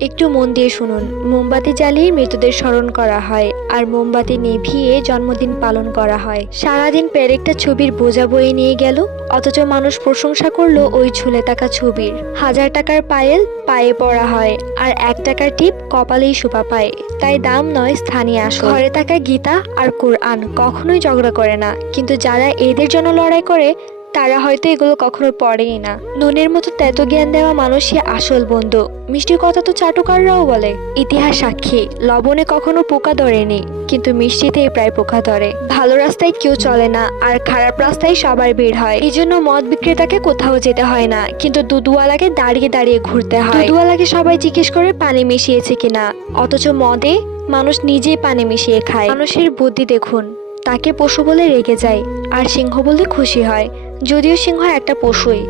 একটু মন দিয়ে শুনুন। মোমবাতি জ্বালিয়ে মৃতদের স্মরণ করা হয়, আর মোমবাতি নিভিয়ে জন্মদিন পালন করা হয়। সারাদিন পেরেকটা ছবির বোঝা বয়ে নিয়ে গেল, অথচ মানুষ প্রশংসা করলো ওই ঝুলে থাকা ছবির। 1000 টাকার পায়েল পায়ে পরা হয়, আর 1 টাকার টিপ কপালেই শোভা পায়। তাই দাম নয়, স্থানীয় আসল। ঘরে থাকা গীতা আর কোরআন কখনোই ঝগড়া করে না, কিন্তু যারা এদের জন্য লড়াই করে তারা হয়তো এগুলো কখনো পড়েই না। নুনের মতো তেতো জ্ঞান দেওয়া মানুষই আসল বন্ধু। মিষ্টি কথা তো চাটুকাররাও বলে। ইতিহাস সাক্ষী, লবণে কখনো পোকা ধরেনি, কিন্তু মিষ্টিতেই প্রায় পোকা ধরে। ভালো রাস্তায় কেউ চলে না, আর খারাপ রাস্তায় সবার ভিড় হয়। এই জন্য মদ বিক্রেতাকে কোথাও যেতে হয় না, কিন্তু দুধওয়ালাকে দাঁড়িয়ে দাঁড়িয়ে ঘুরতে হয়। দুধওয়ালাকে সবাই জিজ্ঞেস করে পানি মিশিয়েছে কিনা, অথচ মদে মানুষ নিজেই পানি মিশিয়ে খায়। মানুষের বুদ্ধি দেখুন, তাকে পশু বলে রেগে যায়, আর সিংহ বলে খুশি হয়, যদিও সিংহ একটা পশুই।